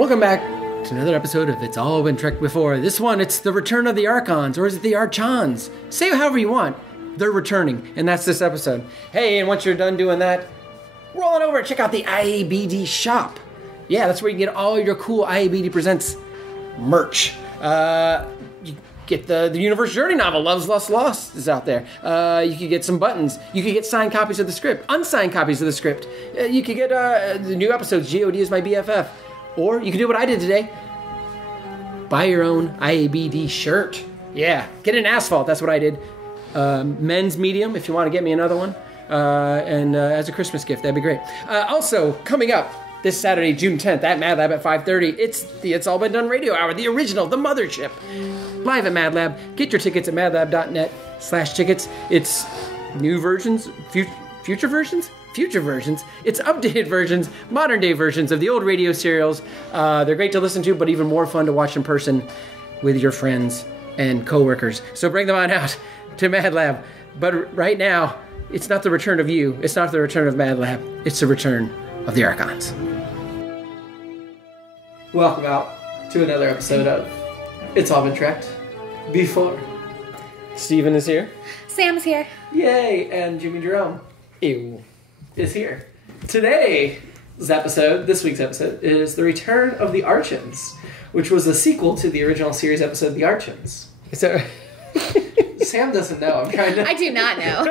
Welcome back to another episode of It's All Been Trekked Before. This one, it's the return of the Archons, or is it the Archons? Say it however you want. They're returning, and that's this episode. Hey, and once you're done doing that, roll on over and check out the IABD shop. Yeah, that's where you get all your cool IABD Presents merch. You get the Universe Journey novel, Love's Lost is out there. You could get some buttons. You could get signed copies of the script, unsigned copies of the script. You could get the new episodes, God is my BFF. Or you can do what I did today. Buy your own IABD shirt. Yeah, get an asphalt, that's what I did. Men's medium, if you want to get me another one. And as a Christmas gift, that'd be great. Also, coming up this Saturday, June 10th, at Mad Lab at 5:30, it's the It's All Been Done radio hour, the original, the mothership. Live at Mad Lab. Get your tickets at madlab.net/tickets. It's new versions, future versions? Future versions. It's updated versions, modern day versions of the old radio serials. They're great to listen to, but even more fun to watch in person with your friends and coworkers. So bring them on out to Mad Lab. But right now, it's not the return of you. It's not the return of Mad Lab. It's the return of the Archons. Welcome out to another episode of It's All Been Trekked Before. Steven is here. Sam's here. Yay! And Jimmy-Jerome. Ew. Is here. Today's episode, this week's episode, is The Return of the Archons, which was a sequel to the original series episode, The Archons. So, Sam doesn't know. I'm trying to... I do not know.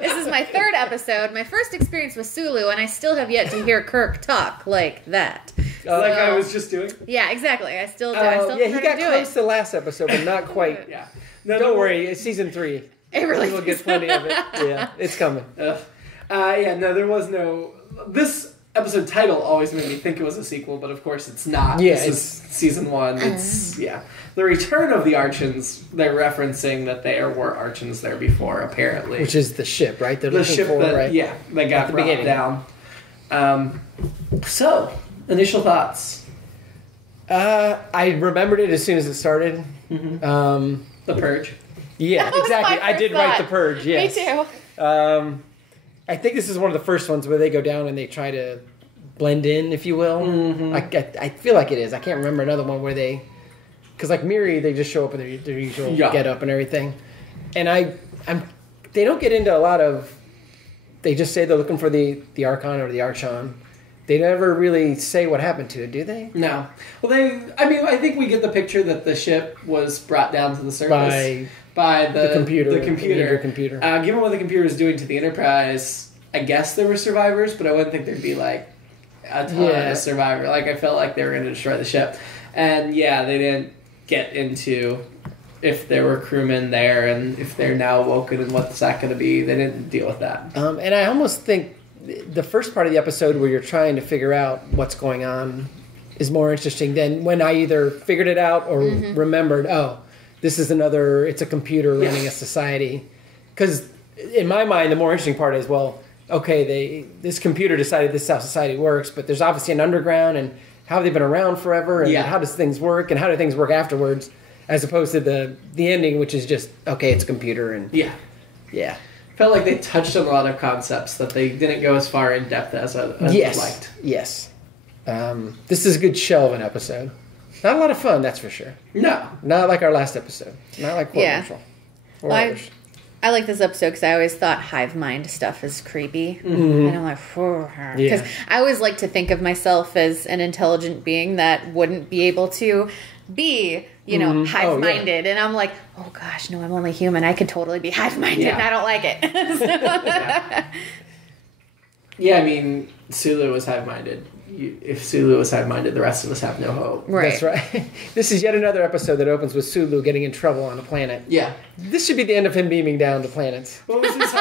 This is my third episode. My first experience was Sulu, and I still have yet to hear Kirk talk like that. Like I was just doing? Yeah, exactly. I still do. He got close to last episode, but not quite. Yeah. No, don't worry. It's season 3. It really We'll get plenty of it. Yeah, it's coming. There was no... This episode title always made me think it was a sequel, but of course it's not. Yeah, this is season 1. It's, The Return of the Archons. They're referencing that there were Archons there before, apparently. Which is the ship, right? They're the looking ship for, that, right? Yeah, they got brought down. So, initial thoughts. I remembered it as soon as it started. Mm-hmm. The Purge. Yeah, exactly. I did write The Purge, yes. Me too. I think this is one of the first ones where they go down and they try to blend in, if you will. Mm-hmm. I feel like it is. I can't remember another one where they... Because like Miri, they just show up in their usual get-up and everything. And they don't get into a lot of... They just say they're looking for the Archon or the Archon. They never really say what happened to it, do they? No. Well, I think we get the picture that the ship was brought down to the surface by the computer. The computer. Given what the computer is doing to the Enterprise, I guess there were survivors, but I wouldn't think there'd be like a ton of survivors. Like I felt like they were going to destroy the ship, and they didn't get into if there were crewmen there and if they're now awoken and what's that going to be. They didn't deal with that. And I almost think the first part of the episode where you're trying to figure out what's going on is more interesting than when I either figured it out or remembered, this is it's a computer running a society. Because in my mind, the more interesting part is, this computer decided this is how society works, but there's obviously an underground, and how have they been around forever, and how does things work, and how do things work afterwards, as opposed to the ending, which is just, it's a computer, and... Yeah. Felt like they touched on a lot of concepts that they didn't go as far in depth as I liked. Yes. This is a good shell of an episode. Not a lot of fun, that's for sure. No. Not like our last episode. Not like Port Control. I like this episode because I always thought hive mind stuff is creepy. Mm-hmm. And I'm like, because I always like to think of myself as an intelligent being that wouldn't be able to be, hive-minded. And I'm like, oh gosh, no, I'm only human. I could totally be hive-minded and I don't like it. I mean, Sulu was hive-minded. If Sulu was hive-minded, the rest of us have no hope. Right. That's right. This is yet another episode that opens with Sulu getting in trouble on a planet. Yeah. This should be the end of him beaming down to planets. What was his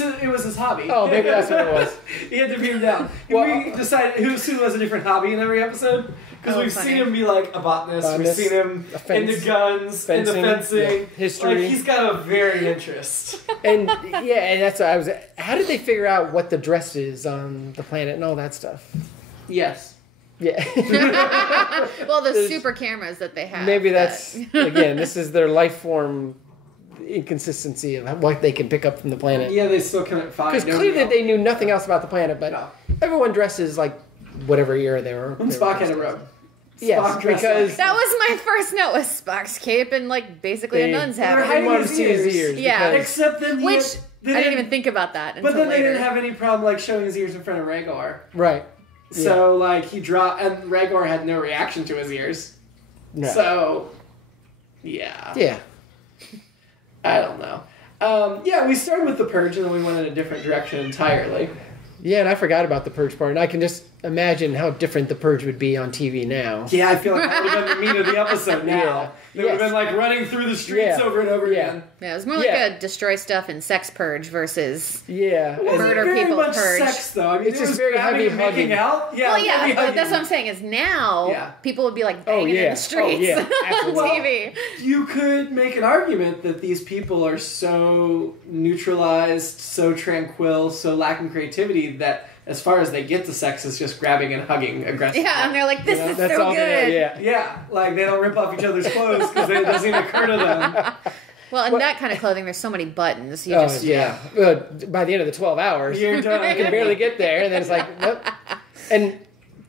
it was his hobby. Oh, maybe that's what it was. He had to beam down. We decided Sulu has a different hobby in every episode. Because we've seen him be like a botanist. We've seen him into guns, into fencing. History. Like, he's got a varied interest. And that's what how did they figure out what the dress is on the planet and all that stuff? Yes. Yeah. Well, the super cameras that they have. Maybe that's, again, this is their life form inconsistency of what they can pick up from the planet. Yeah, they still couldn't find. Because clearly they knew nothing else about the planet, but everyone dresses like whatever era they were. When Spock had a robe. Yes, because that was my first note was Spock's cape and like basically a nun's hat. Hiding wanted to his see his ears. ears. Yeah. Except then Which I didn't even think about that until But then later. they didn't have any problem like showing his ears in front of Rhaegar. Right. So like he dropped, and Rhaegar had no reaction to his ears. No. So, yeah. Yeah. I don't know. Yeah, we started with the Purge and then we went in a different direction entirely. Yeah, and I forgot about the Purge part, and I can just imagine how different the Purge would be on TV now. Yeah, I feel like that would have been the meat of the episode now. Yeah. They would have been like running through the streets over and over again. Yeah, it was more like a destroy stuff and sex purge versus murder very people much purge. Sex though. I mean, It's it just was very grabbing heavy and making hugging. out. Yeah, Well, yeah, heavy but hugging. that's what I'm saying is now people would be like banging in the streets on TV. You could make an argument that these people are so neutralized, so tranquil, so lacking creativity that as far as they get to sex, it's just grabbing and hugging aggressively. Yeah, and they're like, this is That's so all good. Yeah, like they don't rip off each other's clothes because it doesn't even occur to them. Well, in that kind of clothing, there's so many buttons. You Oh, just yeah. By the end of the 12 hours, You're done. you can barely get there, and then it's like, nope. And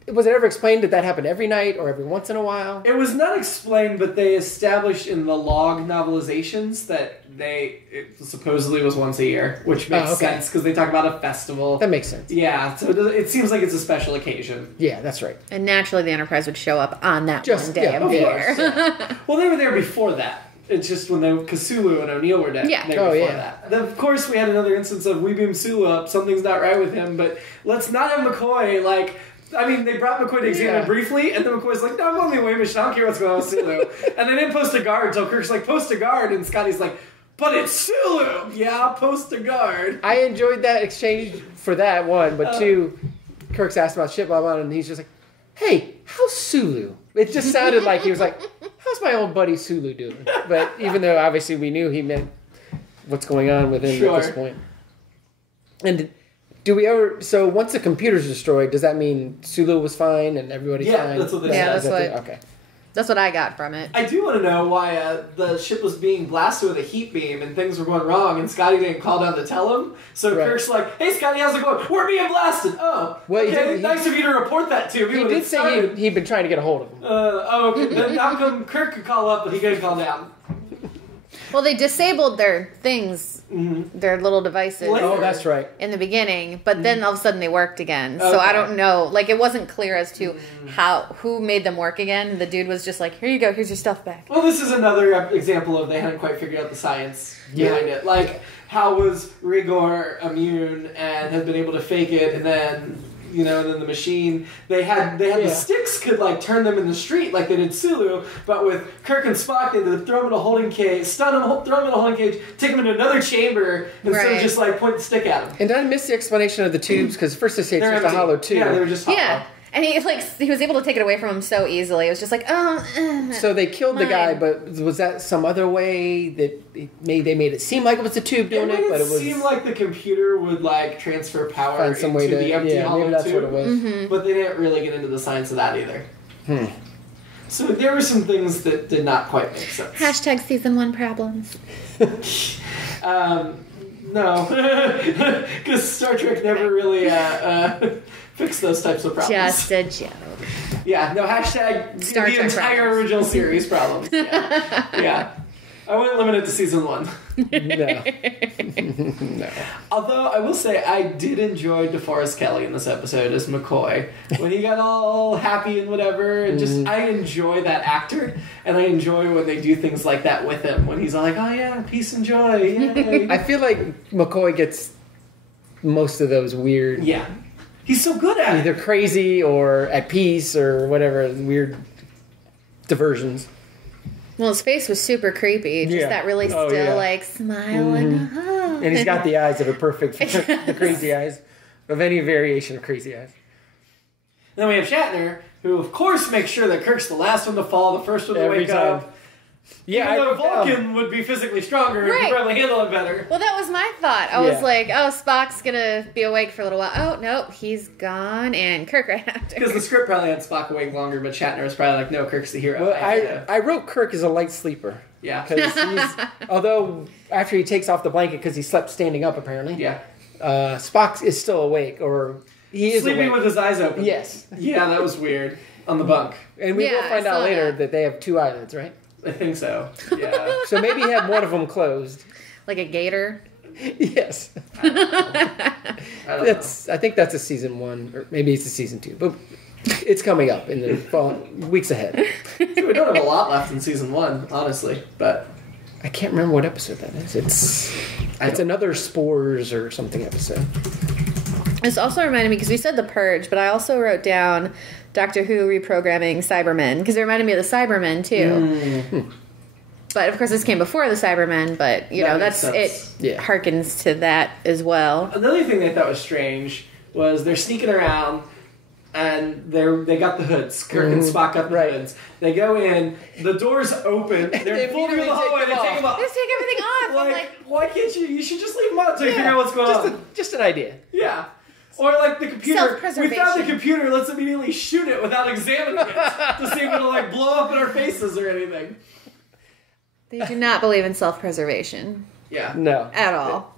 was it ever explained that happened every night or every once in a while? It was not explained, but they established in the log novelizations that it supposedly was once a year, which makes sense because they talk about a festival. That makes sense. Yeah, so it seems like it's a special occasion. Yeah, that's right. And naturally, the Enterprise would show up on that Just- one day yeah, of of the course, year. Well, they were there before that. It's just when Cthulhu and O'Neill were dead. Yeah. They were before yeah. that. Then, of course, we had another instance of we beam Sulu up. Something's not right with him, but let's not have McCoy like. I mean, they brought McCoy to examine briefly, and then McCoy's like, "No, I'm only a way machine. I don't care what's going on with Sulu." And they didn't post a guard until Kirk's like, "Post a guard," and Scotty's like, "But it's Sulu." Yeah, post a guard. I enjoyed that exchange for that one, but two, Kirk's asked about shit, blah, blah, and he's just like, hey, how's Sulu? It just sounded like he was like, how's my old buddy Sulu doing? But even though obviously we knew he meant what's going on with him at this point. And do we ever, so once the computer's destroyed, does that mean Sulu was fine and everybody's fine? Yeah, that's what they said. Yeah, that's what. Okay. That's what I got from it. I do want to know why the ship was being blasted with a heat beam and things were going wrong, and Scotty didn't call down to tell him. So Kirk's like, "Hey, Scotty, how's it going? We're being blasted." Oh, well, okay, nice of you to report that to me. He did say he'd been trying to get a hold of him. Okay. Then how come Kirk could call up, but he couldn't call down? Well, they disabled their things, their little devices. Oh, that's right. In the beginning, but then all of a sudden they worked again. So Okay. I don't know. Like, it wasn't clear as to who made them work again. The dude was just like, "Here you go. Here's your stuff back." Well, this is another example of they hadn't quite figured out the science behind it. Like, how was Rhaegar immune and had been able to fake it, and then and then the machine they had the sticks could like turn them in the street like they did Sulu, but with Kirk and Spock they had to throw him in a holding cage, stun him, throw him in a holding cage, take him into another chamber instead of just like point the stick at him. And did I miss the explanation of the tubes? Because first they say it's just a hollow tube. Yeah, they were just hollow. Yeah. And he was able to take it away from him so easily. It was just like, So they killed the guy, but was that some other way that they made it seem like it was the tube doing it? But it was seemed like the computer would like transfer power find some way into to the empty hollow maybe that's tube. what it was. But they didn't really get into the science of that either. So there were some things that did not quite make sense. Hashtag season 1 problems. No, because Star Trek never really fixed those types of problems. Just a joke. Yeah, no, hashtag Star the Trek entire problems. original series problems. Yeah. I wouldn't limit it to season 1. No. Although, I will say, I did enjoy DeForest Kelley in this episode as McCoy. When he got all happy and whatever, and I enjoy that actor, and I enjoy when they do things like that with him, when he's all like, oh yeah, peace and joy, yay. I feel like McCoy gets most of those weird... Yeah. He's so good at it. Either crazy or at peace or whatever, weird diversions. Well, his face was super creepy. Just that really still, like, smile and And he's got the eyes that are perfect for the crazy eyes. Of any variation of crazy eyes. Then we have Shatner, who of course makes sure that Kirk's the last one to fall, the first one to Every wake time. up. Yeah, Even though Vulcan would be physically stronger and Right. could probably handle it better. Well, that was my thought. I was like, oh, Spock's gonna be awake for a little while. Oh, nope, he's gone, and Kirk right after. Because the script probably had Spock awake longer, but Shatner was probably like, no, Kirk's the hero. Well, I wrote Kirk as a light sleeper. Yeah. Although, after he takes off the blanket, because he slept standing up, apparently. Yeah. Spock is still awake, or He is sleeping awake. with his eyes open. Yes. Yeah, that was weird. On the bunk. And we will find out later that they have 2 eyelids, right? I think so. Yeah. So maybe he had one of them closed. Like a gator. Yes. I don't know. I think that's a season 1, or maybe it's a season 2, but it's coming up in the weeks ahead. We don't have a lot left in season 1, honestly, but I can't remember what episode that is. It's another spores or something episode. This also reminded me, because we said the Purge, but I also wrote down Doctor Who reprogramming Cybermen, because it reminded me of the Cybermen too. But of course, this came before the Cybermen. But you know, it harkens to that as well. Another thing they thought was strange was they're sneaking around. And they got the hoods. Kirk and Spock got the hoods. They go in, the doors open, they're full through the hallway, they take them off. Just take everything off. Like, why can't you? You should just leave them on until you figure out what's going on. Just an idea. Yeah. Or like the computer. Self-preservation. We found the computer, let's immediately shoot it without examining it to see if it'll like blow up in our faces or anything. They do not believe in self-preservation. Yeah. No. At all.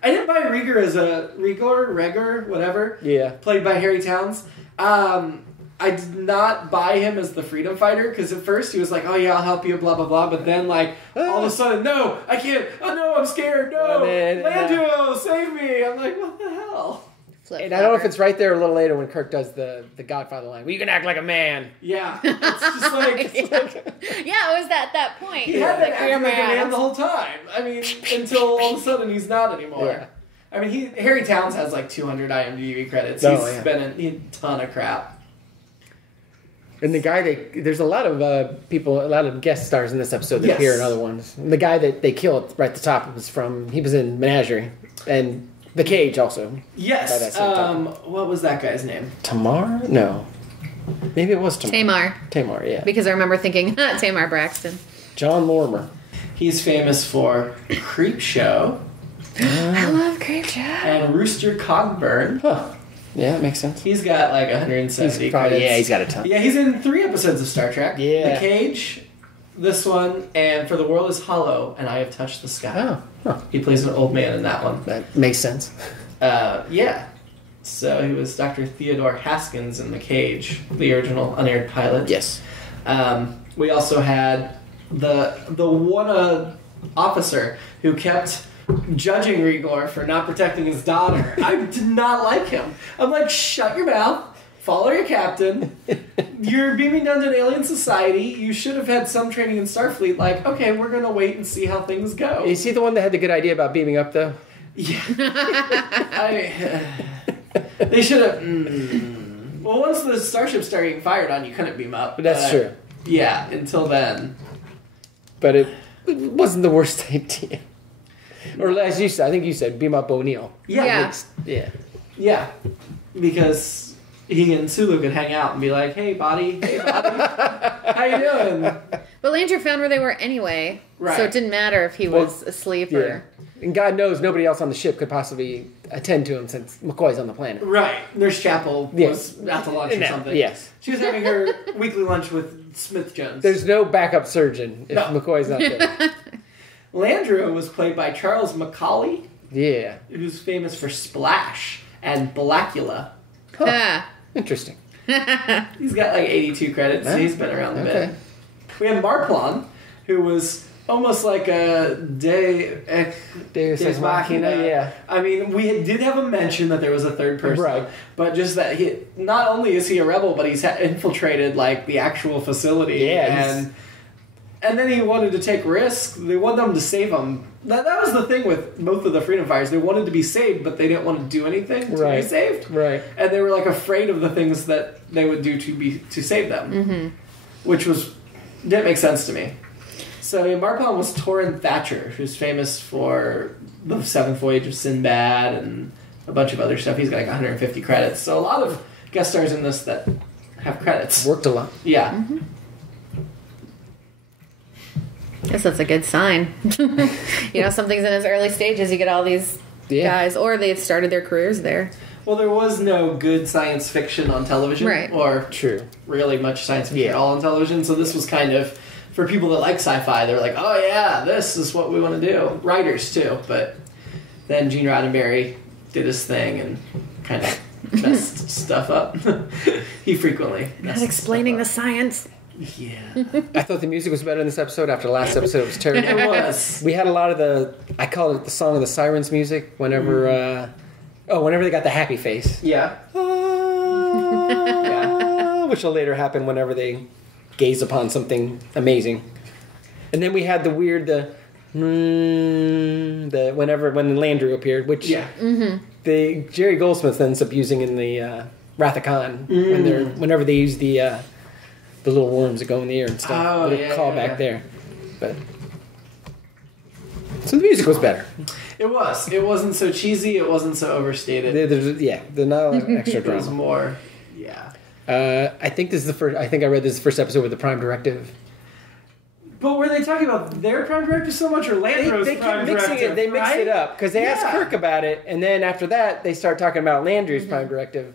I didn't buy Rieger as a Rieger, whatever. Yeah. Played by Harry Towns. I did not buy him as the freedom fighter because at first he was like, "Oh yeah, I'll help you," blah blah blah. But then like all of a sudden, no, I can't. Oh no, I'm scared. No, Lando, save me! I'm like, what the hell? And I don't know if it's right there a little later when Kirk does the Godfather line. Well, you can act like a man. Yeah, it's just like yeah, it was that point. He had that act like a man the whole time. I mean, until all of a sudden he's not anymore. Yeah. I mean, Harry Towns has like 200 IMDb credits. He's been in a ton of crap. And the guy there's a lot of people, a lot of guest stars in this episode that appear in other ones. And the guy that they killed right at the top he was in Menagerie and The Cage also. Yes. What was that guy's name? Tamar? No. Maybe it was Tamar. Tamar, yeah. Because I remember thinking, Tamar Braxton. John Lormer. He's famous for Creepshow. I love Creepshow. And Rooster Cogburn. Huh. Yeah, that makes sense. He's got like 170 credits. Yeah, he's got a ton. Yeah, he's in 3 episodes of Star Trek. Yeah. The Cage, this one, and For the World is Hollow, and I Have Touched the Sky. Oh. Huh. He plays an old man in that one. That makes sense. Yeah. So he was Dr. Theodore Haskins in The Cage, the original unaired pilot. Yes. We also had the one officer who kept judging Rigor for not protecting his daughter. I did not like him. I'm like, shut your mouth, follow your captain. You're beaming down to an alien society. You should have had some training in Starfleet. Like, okay, we're going to wait and see how things go. Is he the one that had the good idea about beaming up, though? Yeah. They should have... Well, once the starship started getting fired on, you couldn't beam up. That's true. Yeah, until then. But it wasn't the worst idea. Or as you said, I think you said, beam up O'Neill. Yeah. Yeah. Because he and Sulu could hang out and be like, hey, body. How you doing? But Landry found where they were anyway. Right. So it didn't matter if he was asleep or... And God knows nobody else on the ship could possibly attend to him since McCoy's on the planet. Right. Nurse Chapel was out to lunch or something. Yes. She was having her weekly lunch with Smith Jones. There's no backup surgeon if McCoy's not there. Landru was played by Charles Macaulay. Yeah. Who's famous for Splash and Blackula. Huh. Interesting. He's got like 82 credits. So he's been around a bit. We have Marplon, who was almost like a Deus Ex Machina. Yeah. I mean, we did have a mention that there was a third person. Right. But just that not only is he a rebel, but he's infiltrated like the actual facility. Yeah. And then he wanted to take risks. They wanted them to save him. That was the thing with both of the Freedom Fighters. They wanted to be saved, but they didn't want to do anything to be saved. Right. And they were like afraid of the things that they would do to save them. Mm-hmm. Which didn't make sense to me. So Marplon was Torrin Thatcher, who's famous for the Seventh Voyage of Sinbad and a bunch of other stuff. He's got like 150 credits. So a lot of guest stars in this that have credits. Worked a lot. Yeah. Mm-hmm. Guess that's a good sign. Something's in its early stages. You get all these guys, or they had started their careers there. Well, there was no good science fiction on television, right? Or really much science fiction at all on television. So this was kind of for people that like sci-fi. They're like, oh yeah, this is what we want to do. Writers too, but then Gene Roddenberry did his thing and kind of messed stuff up. He frequently Not explaining the science. Yeah. I thought the music was better in this episode. After the last episode, it was terrible. It was. We had a lot of I call it the Song of the Sirens music whenever, whenever they got the happy face. Yeah. Yeah. Which will later happen whenever they gaze upon something amazing. And then we had the weird, when Landrew appeared, which the Jerry Goldsmith ends up using in the Wrath of Khan whenever they use the little worms that go in the air and stuff. Oh, Call back there. But so the music was better. It was. It wasn't so cheesy. It wasn't so overstated. There's not a lot of extra There was drama. more. Yeah. I think this is the first. I think I read this is the first episode with the Prime Directive. But were they talking about their Prime Directive so much, or Landrow's They Prime kept mixing Directive? it. They mixed it up because they asked Yeah. Kirk about it, and then after that they start talking about Landry's Prime Directive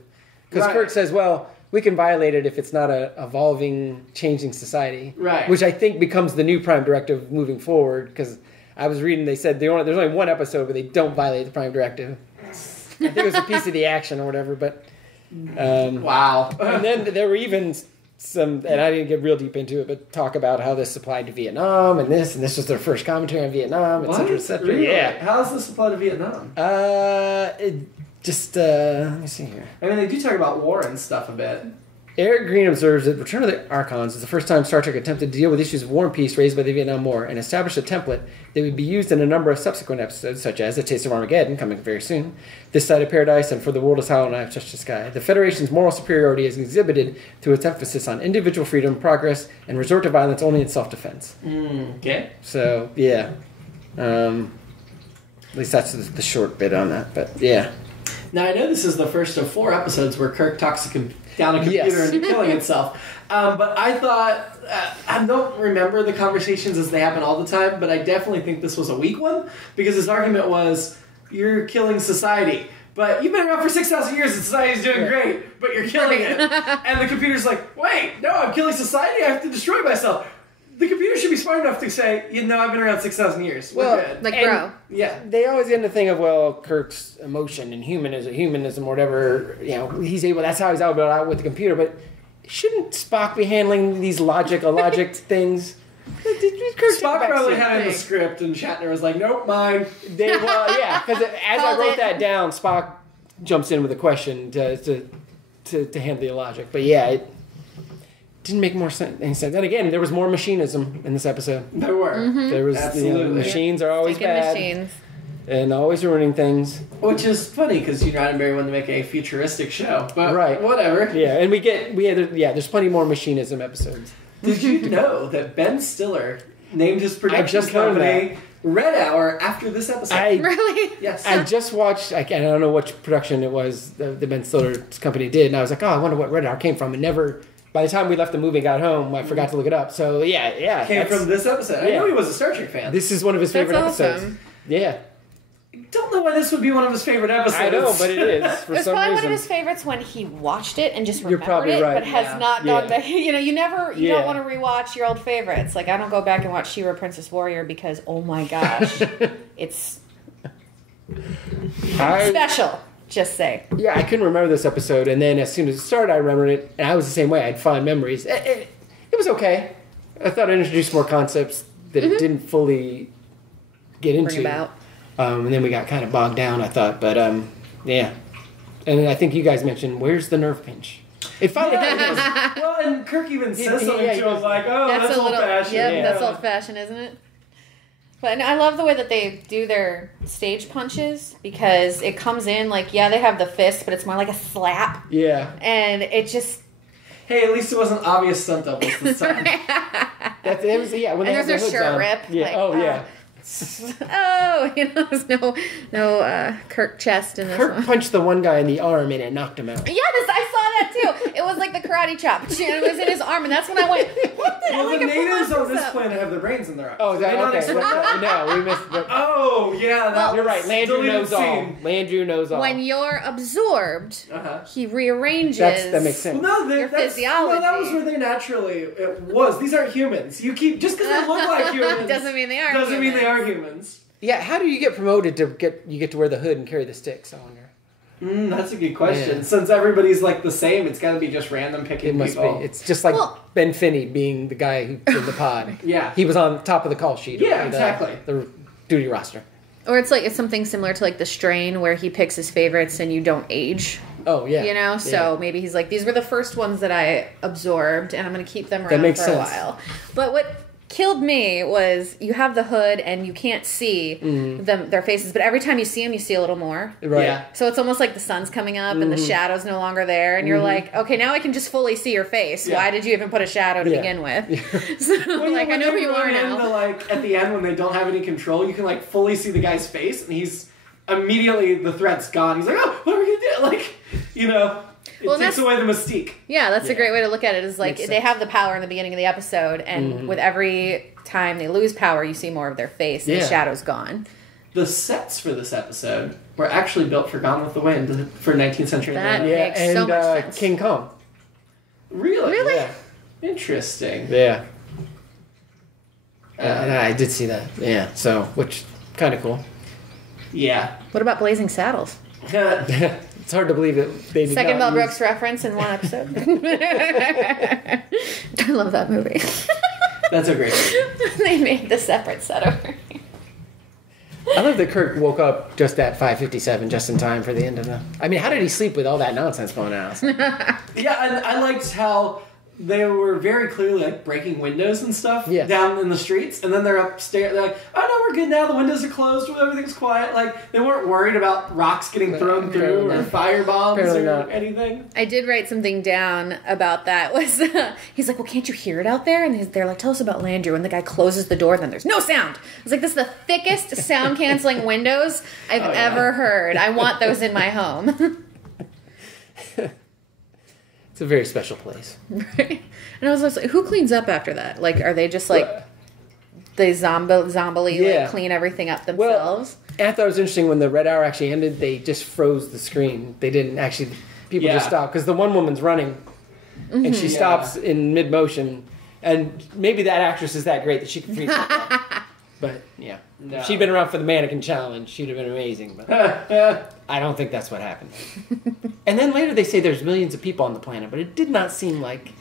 because Right. Kirk says, "Well, we can violate it if it's not a evolving, changing society." Right. Which I think becomes the new Prime Directive moving forward. Because I was reading, they said there's only one episode where they don't violate the Prime Directive. I think it was a piece of the action or whatever, but. Wow. And then there were even some, and I didn't get real deep into it, but talk about how this applied to Vietnam and this was their first commentary on Vietnam, et cetera, et cetera. Really? Yeah. How does this apply to Vietnam? Let me see here. I mean, they do talk about war and stuff a bit. Eric Green observes that Return of the Archons is the first time Star Trek attempted to deal with issues of war and peace raised by the Vietnam War and established a template that would be used in a number of subsequent episodes, such as A Taste of Armageddon, coming very soon, This Side of Paradise, and For the World is Hollow and I Have Touched the Sky. The Federation's moral superiority is exhibited through its emphasis on individual freedom, progress, and resort to violence only in self-defense. Okay. So, yeah. At least that's the short bit on that, but yeah. Now, I know this is the first of 4 episodes where Kirk talks down a computer into killing itself. But I thought, I don't remember the conversations as they happen all the time, but I definitely think this was a weak one, because his argument was, you're killing society. But you've been around for 6,000 years and society's doing great, but you're killing it. And the computer's like, wait, no, I'm killing society? I have to destroy myself. The computer should be smart enough to say, I've been around 6,000 years. We're good. Like, bro. Yeah. They always get into the thing of, well, Kirk's emotion and humanism or whatever, he's able, that's how he's able out with the computer, but shouldn't Spock be handling these illogic things? Spock probably had it in the script, and Shatner was like, nope, mine. Because as I wrote that down, Spock jumps in with a question to handle the logic. But yeah, it didn't make any sense. And again, there was more machinism in this episode. There were. There was, Absolutely. machines are always Stinking bad. machines. And always ruining things. Which is funny, because Roddenberry wanted to make a futuristic show. But whatever. Yeah, and there's plenty more machinism episodes. Did you know that Ben Stiller named his production just learned company Red Hour after this episode? Really? Yes. I just watched, I don't know which production it was the Ben Stiller's company did, and I was like, I wonder what Red Hour came from, and never, by the time we left the movie and got home, I forgot to look it up. So yeah. Came from this episode. I knew he was a Star Trek fan. This is one of his favorite episodes. Awesome. Yeah. Don't know why this would be one of his favorite episodes. I know, but it is for It's some probably reason. one of his favorites when he watched it and just You're remembered probably it, right. but has not gone back. You don't want to rewatch your old favorites. Like, I don't go back and watch She-Ra Princess Warrior because, oh my gosh, it's special. Just say. Yeah, I couldn't remember this episode, and then as soon as it started, I remembered it, and I was the same way. I had fond memories. It was okay. I thought it introduced more concepts that it didn't fully get into. Bring about. And then we got kind of bogged down, I thought. But, yeah. And I think you guys mentioned, where's the nerve pinch? It finally happened. Well, and Kirk even says something to him like, that's old-fashioned. That's old-fashioned, isn't it? But I love the way that they do their stage punches, because it comes in like, they have the fist, but it's more like a slap. Yeah. And it just... Hey, at least it wasn't obvious stunt doubles this time. When and they there's their shirt rip. Yeah. Like, yeah. There's no Kirk chest in this Kirk one. punched the one guy in the arm and it knocked him out. Yeah, I saw that too. It was like the karate chop. It was in his arm, and that's when I went, what the hell? Well, the natives on this planet have their brains in their eyes. Oh, is that They don't okay? expect- No, we missed the... Oh, yeah. You're right. Landrew deleted knows all. scene. Landrew knows all. When you're absorbed, Uh-huh. he rearranges. That makes sense. Well, no, Your that's, physiology. well, that was where they naturally it was. These aren't humans. You keep just because they look like humans Doesn't mean they are Doesn't mean humans. they are humans. Yeah, how do you get promoted to get to wear the hood and carry the sticks? I wonder. That's a good question. Yeah. Since everybody's like the same, it's got to be just random picking It must people. be. It's just like Ben Finney being the guy who's in the pod. Yeah. He was on top of the call sheet. Yeah, exactly. The duty roster. Or it's something similar to like the Strain where he picks his favorites and you don't age. Oh, yeah. You know? So maybe he's like, these were the first ones that I absorbed and I'm going to keep them around for a while. But what killed me was you have the hood and you can't see their faces, but every time you see them, you see a little more. Right. Yeah. So it's almost like the sun's coming up and the shadow's no longer there, and you're like, okay, now I can just fully see your face. Yeah. Why did you even put a shadow to begin with? So I know who you are now. At the end when they don't have any control, you can fully see the guy's face, and he's immediately the threat's gone. He's like, oh, what are we gonna do? It takes away the mystique. Yeah, that's a great way to look at it. Is they have the power in the beginning of the episode, and with every time they lose power, you see more of their face, and the shadow's gone. The sets for this episode were actually built for Gone with the Wind for 19th century. That makes so much sense. King Kong. Really? Really? Yeah. Interesting. Yeah. I did see that. Yeah. So, which kind of cool. Yeah. What about Blazing Saddles? It's hard to believe it. They did Second not Mel Brooks reference in one episode. I love that movie. That's a great movie. They made the separate set over. I love that Kirk woke up just at 5:57, just in time for the end of the... I mean, how did he sleep with all that nonsense going on? Yeah, and I liked how they were very clearly breaking windows and stuff down in the streets, and then they're upstairs. They're like, "Oh no, we're good now. The windows are closed. Everything's quiet." They weren't worried about rocks getting thrown through or fire bombs or anything. I did write something down about that. Was he's like, "Well, can't you hear it out there?" And they're like, "Tell us about Landry." And the guy closes the door, then there's no sound. I was like, "This is the thickest sound canceling windows I've ever heard. I want those in my home." It's a very special place. Right. And I was like, who cleans up after that? Are they just they zombie clean everything up themselves? Well, I thought it was interesting when the Red Hour actually ended, they just froze the screen. They didn't actually, people just stopped. Because the one woman's running and she stops in mid-motion. And maybe that actress is that great that she can freeze up. But, yeah. No. If she'd been around for the mannequin challenge, she'd have been amazing. But I don't think that's what happened. And then later they say there's millions of people on the planet, but it did not seem like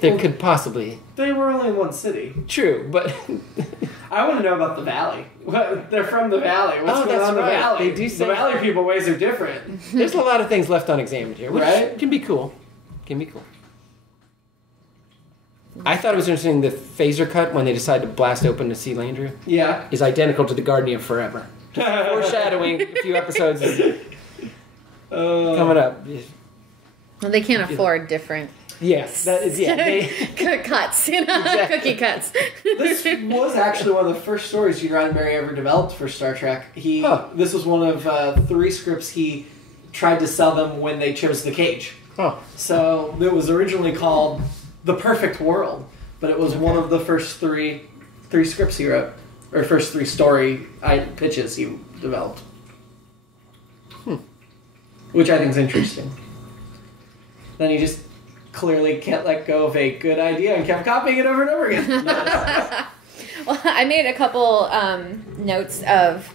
there could possibly... They were only in one city. True, but... I want to know about the Valley. They're from the Valley. What's going on in the Valley? They do say the Valley people ways are different. There's a lot of things left unexamined here, which can be cool. I thought it was interesting, the phaser cut when they decided to blast open to see Landry is identical to the Garden of Forever. Foreshadowing a few episodes coming up. Well, they can't afford different Yes, that is, cuts, exactly. Cookie cuts. This was actually one of the first stories Gene Roddenberry ever developed for Star Trek. This was one of 3 scripts he tried to sell them when they chose the cage. So it was originally called The Perfect World, but it was one of the first three scripts he wrote, or first 3 story pitches he developed. Which I think is interesting. Then he just clearly can't let go of a good idea and kept copying it over and over again. Well, I made a couple notes of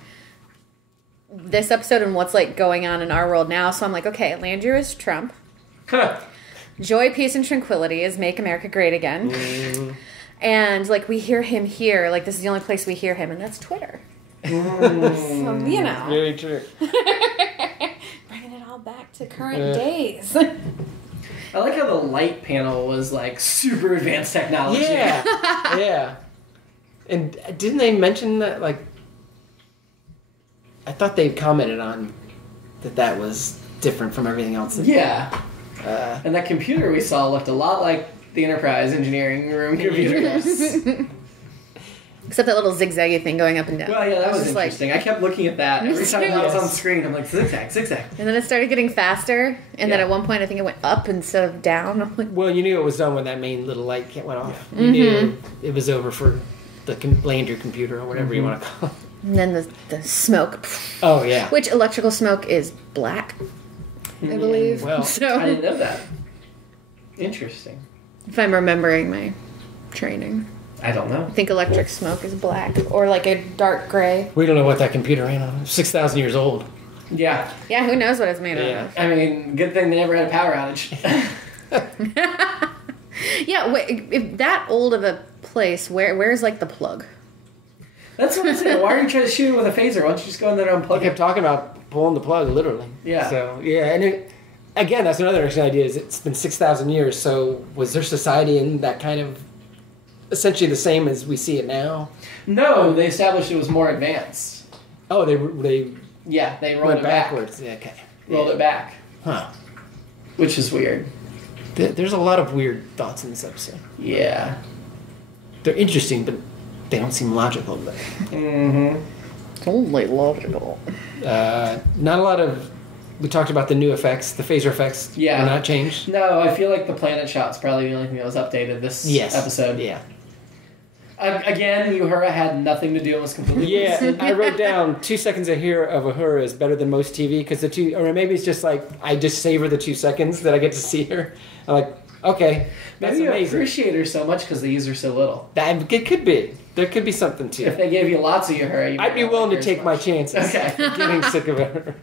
this episode and what's going on in our world now. So I'm like, okay, Landry is Trump. Joy, peace, and tranquility is Make America Great Again. And we hear him here. This is the only place we hear him, and that's Twitter. So, Very true. Bringing it all back to current days. I like how the light panel was super advanced technology. Yeah. And didn't they mention that I thought they commented on that was different from everything else. Yeah. And that computer we saw looked a lot like the Enterprise engineering room computers. Except that little zigzaggy thing going up and down. Well, yeah, that was interesting. I kept looking at that. Every time I was on screen, I'm like, zigzag, zigzag. And then it started getting faster, and then at one point I think it went up instead of down. I'm like, well, you knew it was done when that main little light went off. You knew it was over for the Landry computer or whatever you want to call it. And then the smoke. Oh, yeah. Which electrical smoke is black, I believe. Well, so, I didn't know that. Interesting. If I'm remembering my training. I don't know. I think electric smoke is black, or a dark gray. We don't know what that computer ran on. 6,000 years old. Yeah. Yeah, who knows what it's made out of? I mean, good thing they never had a power outage. Yeah, wait, if that old of a place, where's like the plug? That's what I'm saying. Why are you trying to shoot it with a phaser? Why don't you just go in there and unplug I kept it? talking about pulling the plug, literally. Yeah. So, yeah, and again, that's another interesting idea, is it's been 6,000 years, so was their society in that kind of, essentially the same as we see it now? No, they established it was more advanced. Oh, they Yeah, they rolled went it back. backwards. Yeah, okay. Rolled it back. Huh. Which is weird. There's a lot of weird thoughts in this episode. Yeah. They're interesting, but they don't seem logical. But, Mm-hmm. Totally logical. not a lot of... We talked about the new effects, the phaser effects. Yeah. Were not changed. No, I feel like the planet shot's probably the only thing that was updated this episode. Yeah. Again, Uhura had nothing to do and was completely Yeah, and I wrote down 2 seconds of Uhura is better than most TV, because or maybe it's just like I just savor the 2 seconds that I get to see her. I'm like, okay, that's Maybe you amazing. appreciate her so much because they use her so little. It could be. There could be something to If it. they gave you lots of Uhura, you I'd be might willing not to like her take my as much. chances. Okay. Getting sick of her.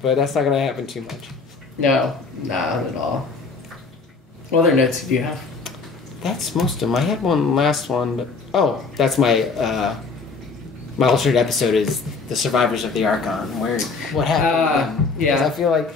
But that's not going to happen too much. No, not at all. What other notes do you have? That's most of them. I had one last one, but that's my my alternate episode is the survivors of the Archon. What happened? Yeah. Because I feel like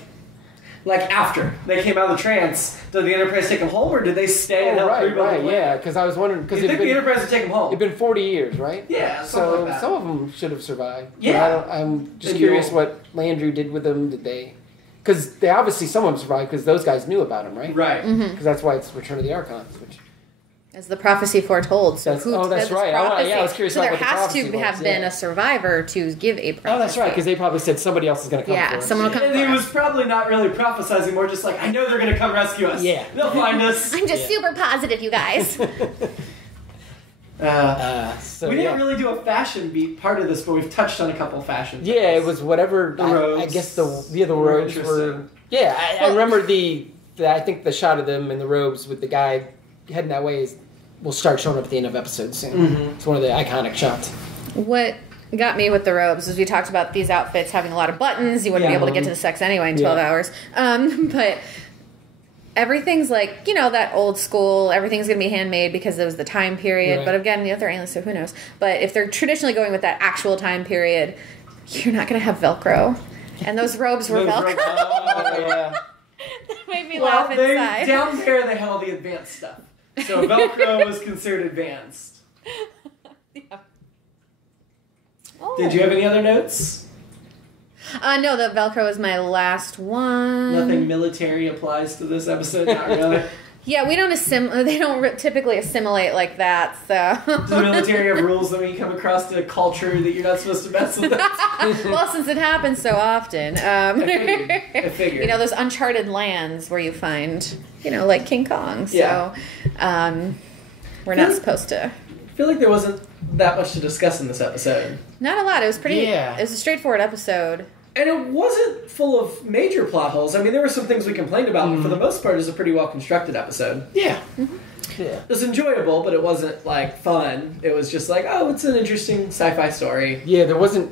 After they came out of the trance, did the Enterprise take them home, or did they stay and help rebuild the right, planet? yeah. Because I was wondering because You think the Enterprise would take them home? it'd been 40 years, right? Yeah, something So like that. some of them should have survived. Yeah. But I'm just Maybe curious you'll- what Landry did with them. Did they? Because they obviously some of them survived because those guys knew about them, right? Right. Because that's why it's Return of the Archons, which. As the prophecy foretold. So That's- who oh, said that's this right. prophecy? I was curious so about there what the has prophecy to have was, been yeah. a survivor to give a prophecy. Oh, that's right. Because they probably said somebody else is going to come. Yeah, for us. someone will come. And he was probably not really prophesizing, more just like, I know they're going to come rescue us. Yeah. They'll find us. I'm just super positive, you guys. So, we didn't really do a fashion beat part of this, but we've touched on a couple fashion Yeah, things. it was whatever. The I robes guess the were robes were. interesting. Yeah, I remember I think the shot of them in the robes with the guy heading that way will start showing up at the end of episode soon. Mm-hmm. It's one of the iconic shots. What got me with the robes is we talked about these outfits having a lot of buttons. You wouldn't be able to get to the sex anyway in 12 hours. But everything's like, that old school, everything's going to be handmade because it was the time period. Right. But again, they're aliens, so who knows. But if they're traditionally going with that actual time period, you're not going to have Velcro. And those robes were Velcro. Oh, yeah. That made me laugh inside. Down there they had all the advanced stuff. So Velcro was considered advanced. Yeah. Oh. Did you have any other notes? No, the Velcro is my last one. Nothing military applies to this episode, not really. Yeah, we don't they don't typically assimilate like that, so. Does the military have rules that when you come across a culture that you're not supposed to mess with? Well, since it happens so often. I figured. Those uncharted lands where you find, like King Kong. So, we're not supposed to. I feel like there wasn't that much to discuss in this episode. Not a lot. It was pretty. Yeah. It was a straightforward episode. And it wasn't full of major plot holes. I mean, there were some things we complained about, but for the most part, it was a pretty well constructed episode. Yeah. Mm-hmm. Yeah. It was enjoyable, but it wasn't, fun. It was just it's an interesting sci-fi story. Yeah, there wasn't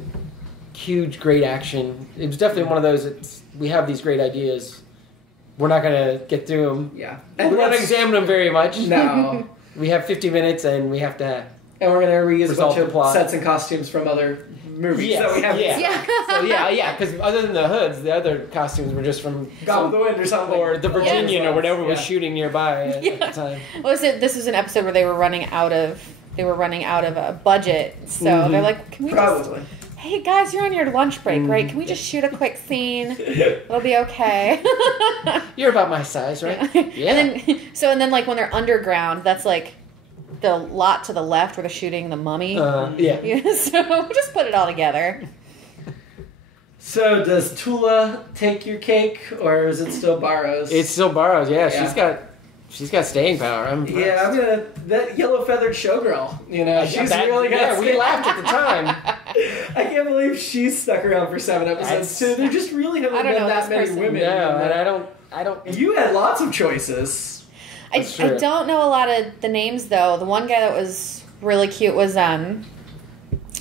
huge, great action. It was definitely one of those, we have these great ideas. We're not going to get through them. Yeah. We're not going to examine them very much. No. We have 50 minutes, and we have to... And we're going to reuse a Resolve bunch the of plot. sets and costumes from other movies that we have. Yeah. So because other than the hoods, the other costumes were just from Gone with the Wind or something. or the Virginian or whatever was Yeah. shooting nearby at the time. This was an episode where they were running out of a budget, so they're like, "Can we Probably. just? Hey guys, you're on your lunch break, right? Can we just shoot a quick scene? It'll be okay." You're about my size, right? Yeah. And then when they're underground, that's like the lot to the left where they're shooting the mummy. Yeah. So just put it all together. So does Tula take your cake, or is it still Barrow's? It still borrows. Yeah, Yeah. she's got staying power. Yeah, that yellow feathered showgirl. She's really got. Yeah, we laughed at the time. I can't believe she's stuck around for 7 episodes too. There just really haven't I don't been know that this many person. women. No, in that. and I don't. You had lots of choices. I don't know a lot of the names though. The one guy that was really cute was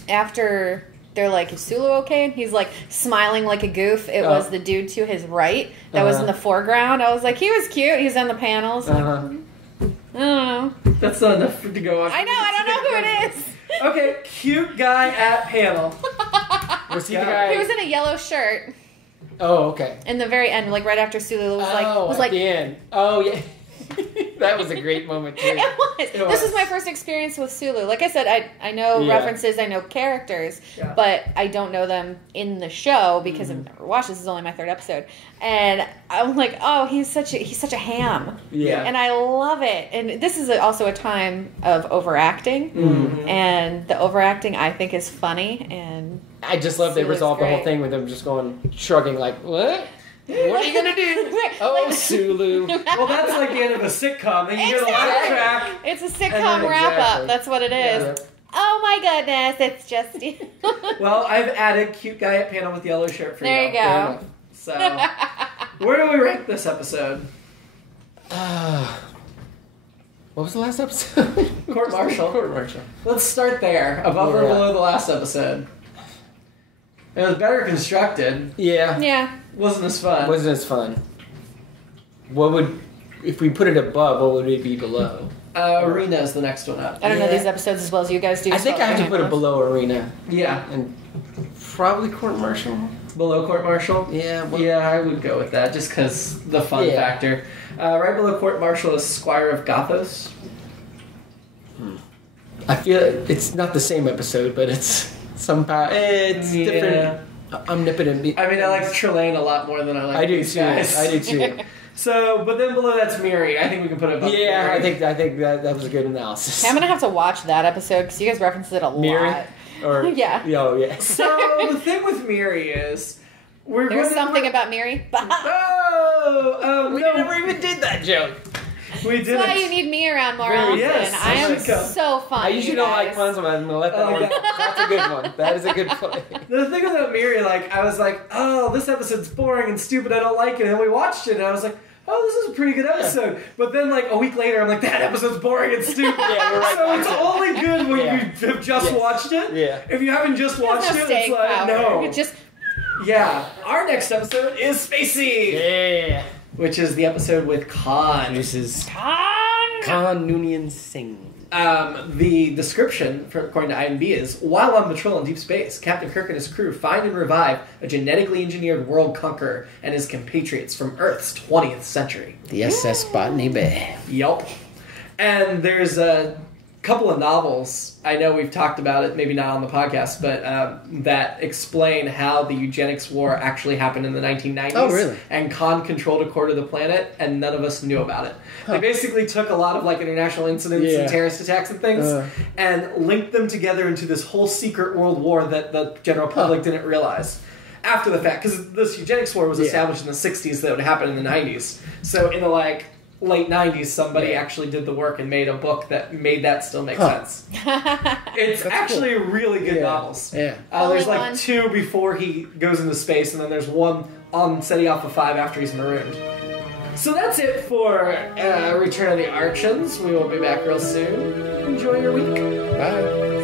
after they're like, is Sulu okay? And he's like smiling like a goof. It was the dude to his right that was in the foreground. I was like, he was cute. He's on the panels. I don't know. That's not enough to go on. I know. I don't know who it is. Okay, cute guy at panel. Was he the guy? He was in a yellow shirt. Oh, okay. In the very end, like right after Sulu was at the end. Oh, yeah. That was a great moment, too. It was. This is my first experience with Sulu. Like I said, I know references, I know characters, but I don't know them in the show because I've never watched. This is only my 3rd episode. And I'm like, oh, he's such a ham. Yeah. And I love it. And this is also a time of overacting. Mm-hmm. And the overacting, I think, is funny. And I just love they resolved the whole thing with them just shrugging like, what? What are you gonna do? Oh, Sulu. Well, that's like the end of a sitcom. Then you get a laugh track. It's a sitcom wrap-up. That's what it is. Yeah. Oh my goodness, it's just you. Well, I've added cute guy at panel with yellow shirt for you. There you go. So, where do we rank this episode? What was the last episode? Court Martial. Court Martial. Let's start there, above or below the last episode. It was better constructed. Yeah. Yeah. Wasn't as fun. Wasn't as fun. If we put it above, what would it be below? Arena is the next one up. I don't know these episodes as well as you guys do. I think I have to put it below Arena. Yeah. And probably Court Martial. Below Court Martial? Yeah. Yeah, I would go with that, just because the fun factor. Right below Court Martial is Squire of Gothos. I feel it's not the same episode, but it's somehow it's different. Omnipotent. I mean, I like Trelane a lot more than I like these guys. I do too. So, but then below that's Miri. I think we can put it above Miri. I think that was a good analysis. I'm gonna have to watch that episode because you guys referenced it a Miri? lot. Or yeah. Oh yeah. So the thing with Miri is there's something about Miri. We never even did that joke. We did. That's why you need me around more often. Yes, I am so fun. I usually don't like puns, but I'm gonna let that one. That's a good one. That is a good play. The thing about Miri, I was like, oh, this episode's boring and stupid. I don't like it. And then we watched it, and I was like, oh, this is a pretty good episode. Yeah. But then, a week later, I'm like, that episode's boring and stupid. So it's only good when you have just watched it. Yeah. If you haven't just watched it, it's like, no. It just... Yeah. Our next episode is Spacey. Yeah. Which is the episode with Khan. This is Khan Noonien Singh. The description, according to IABD, is, while on patrol in deep space, Captain Kirk and his crew find and revive a genetically engineered world conqueror and his compatriots from Earth's 20th century. The SS Botany Bay. Yup. And there's a couple of novels, I know we've talked about it, maybe not on the podcast, but that explain how the eugenics war actually happened in the 1990s. Oh, really? And Khan controlled a quarter of the planet, and none of us knew about it. Huh. They basically took a lot of international incidents and terrorist attacks and things, and linked them together into this whole secret world war that the general public didn't realize. After the fact, because this eugenics war was established in the 60s that would happen in the 90s. So in the late 90s, somebody actually did the work and made a book that made that still make sense. It's actually really good novels. Yeah. There's 2 before he goes into space, and then there's 1 on setting off of 5 after he's marooned. So that's it for Return of the Archons. We will be back real soon. Enjoy your week. Bye.